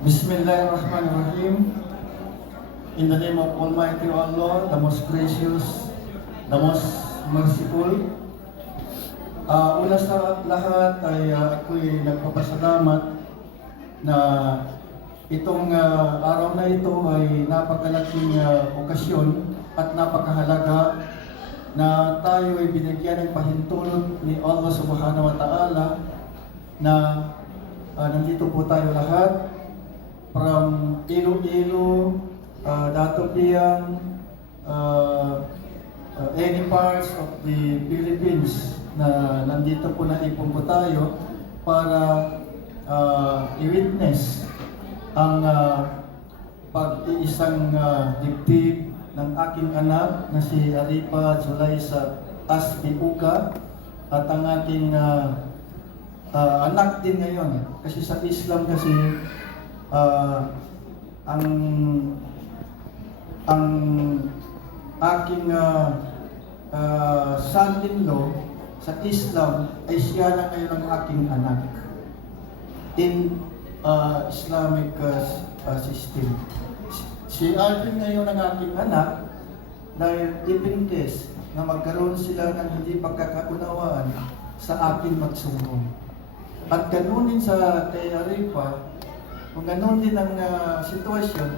Bismillahirrahmanirrahim. In the name of Almighty Allah, the most gracious, the most merciful. Una sa lahat ay ako'y nagpapasalamat na itong araw na ito ay napakalaking okasyon at napakahalaga na tayo ay binigyan ng pahintulot ni Allah Subhanahu wa Ta'ala na nandito po tayo lahat from Iloilo, Datopian, any parts of the Philippines na nandito po na ipon po tayo para i-witness ang pag-iisang dibdib ng aking anak na si Aripa Zulaisa Asbiuka at ang aking anak din ngayon kasi sa Islam kasi ang aking son-in-law sa Islam ay siya na ngayon ang aking anak in Islamic system. Si Alvin ngayon ang aking anak dahil ipintes na magkaroon sila ng hindi pagkakaunawaan sa akin magsumbong. At ganun din sa kay Aripa, kung ganun din ang sitwasyon,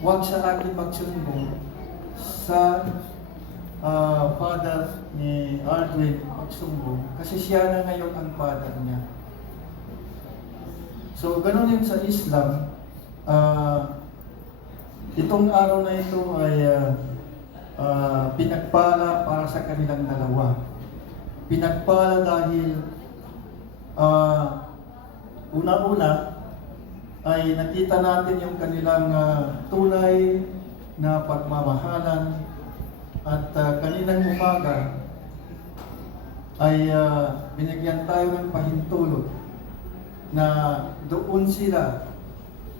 huwag sa akin magsumbong sa father ni Aldwin magsumbong kasi siya na ngayon ang father niya. So ganun din sa Islam, itong araw na ito ay pinagpala para sa kanilang dalawa. Pinagpala dahil una-una ay nakita natin yung kanilang tunay na pagmamahalan at kaninang umaga ay binigyan tayo ng pahintulot na doon sila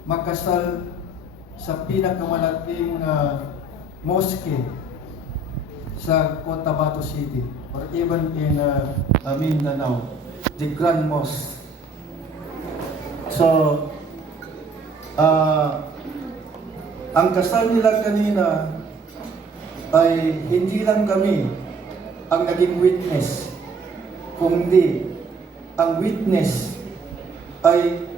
makasal sa pinakamalaking mosque sa Cotabato City or even in Mindanao, the Grand Mosque. So, ang kasal nila kanina ay hindi lang kami ang naging witness, kundi ang witness ay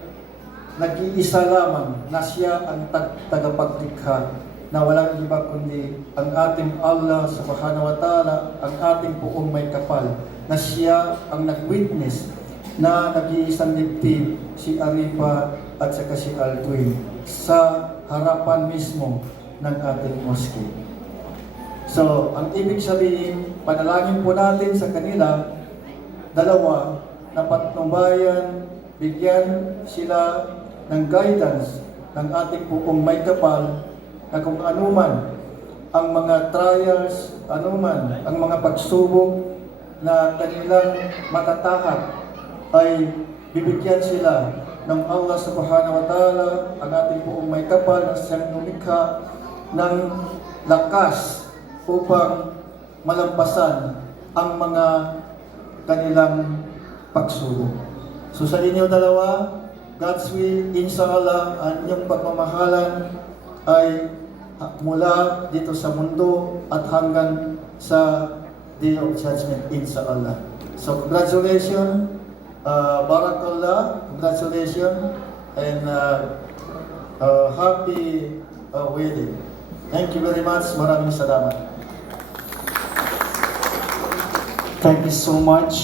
nag-iisa lamang na siya ang tagapaglikha na walang iba kundi ang ating Allah Subhanahu wa Ta'ala, ang ating Poong May Kapal, na siya ang nag-witness na nag-iisang dibdib si Aripa at saka si Aldwin sa harapan mismo ng ating mosque. So, ang ibig sabihin, panalangin po natin sa kanila, dalawa, na patnubayan, bigyan sila ng guidance ng ating Poong May Kapal na kung anuman ang mga trials, anuman ang mga pagsubok na kanilang matatahak ay bibigyan sila ng Allah Subhanahu wa Ta'ala, ang ating Poong May Kapal na siyang lumikha ng lakas upang malampasan ang mga kanilang pagsubok. So sa inyo dalawa, God's will, inshallah, ang inyong pagmamahalan ay mula dito sa mundo at hanggang sa Day of Judgment, inshallah. So congratulations, Barakallah, congratulations, and happy wedding. Thank you very much. Maraming salamat. Thank you so much.